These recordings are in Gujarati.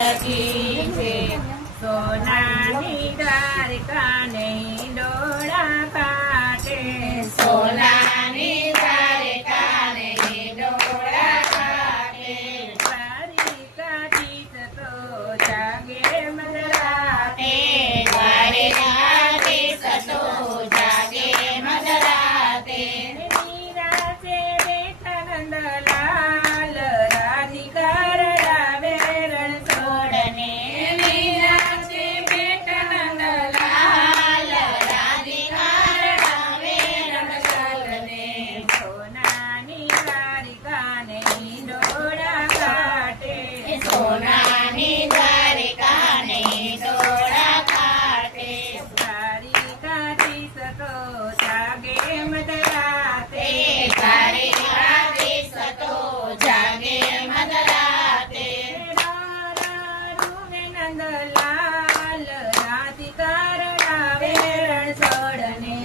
લખી છે સોનાની દ્વારકાને ડોળા કાઢે સોનાની દ્વારકાને ડોળા કાઢે દ્વારિકાથી તો જાગે મધરાતે દ્વારિકાથી તો જાગે મધરાતે નિરાશે બેઠા નંદલાલ રાધિકા રડાવે રણ છોડને નિરાશે બેઠા નંદલાલ રાધિકા રડાવે રણ છોડને સોનાની દ્વારિકાને ડોળા કાઢે સોનાની દ્વારિકાને ડોળા કાઢે દ્વારિકાથી તો જાગે મધરાતે દ્વારિકાથી તો જાગે મધરાતે રૂવે નંદલાલ રાધિકા રડાવે રણ છોડને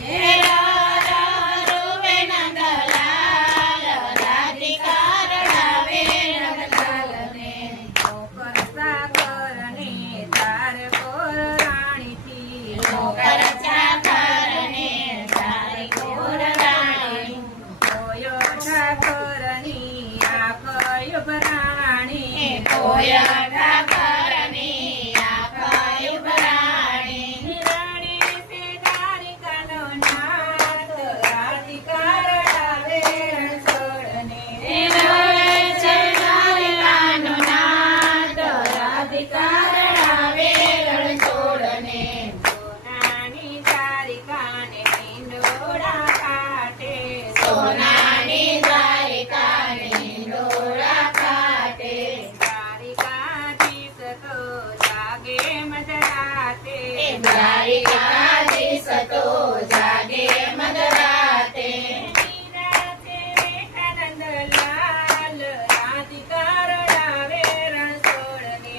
રૂવે નંદલાલ રાધિકા રડાવે રણ છોડને નોકર ચાકરને તાર કોર રાણીથી નોકર ચાકરને તાર કોર રાણી કોયો ઠાકરની આખયો ભરાણી કોયો ઠાકરની આખયો ભરાણી રાણી સે દ્વારિકાનો નાથ રાધિકા રડાવે રણ છોડને રાણી સે દ્વારિકાનો નાથ રાધિકા રડાવે રણ છોડને સોનાની દ્વારિકાને ડોળા કાઢે સોનાની દ્વારિકાને ડોળા કાઢે દ્વારિકાધીશ તો જાગે મધરાતે દ્વારિકાધીશ તો જાગે મધરાતે નિરાશે બેઠા નંદલાલ રાધિકા રડાવે રણ છોડને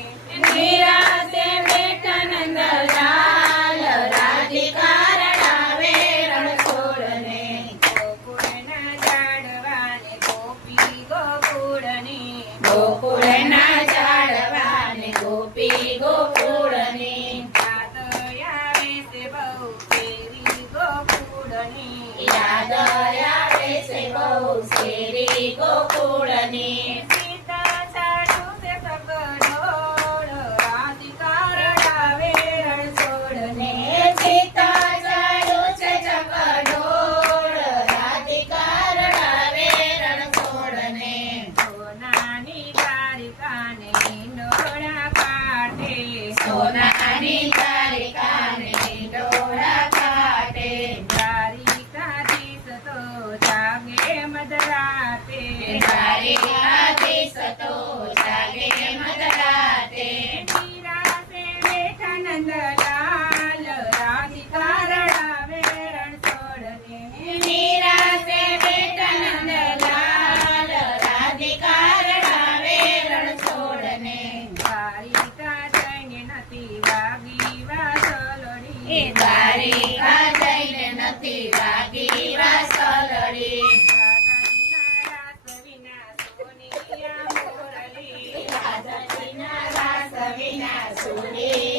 નિરાશે બેઠા નંદલાલ રાધિકા રડાવે રણ છોડને ગોકુળના ઝાડવાને ગોપી ગોકુળની ગોકુળના ઝાડવાને ગોપી ગોકુળની યાદ આવે છે બહુ શેરી ગોકુળની યાદ આવે છે બહુ શેરી ગોકુળની સીતા છાડું છે સગડોળ રાધિકા રડાવે રણ છોડને સીતા છાડું છે સગડોળ રાધિકા રડાવે રણ છોડને સોનાની દ્વારિકાને ડોળા કાઢે સોનાની દ્વારિકાને ડોળા કાઢે દ્વારિકાધીશ તો જાગે મધરાતે દ્વારિકાધીશ તો જાગે મધરાતે નિરાશે બેઠા નંદલાલ રાધિકા રડાવે રણ છોડને નિરાશે બેઠા નંદલાલ રાધિકા રડાવે રણ છોડને દ્વારિકા જઈને નથી વાગી વાસલડી દ્વારિકા જઈને નથી વાગી વાસલડી રાધાજીના રાસ વિના સોનિયા મુરલી રાધાજીના રાસ વિના સોનિયા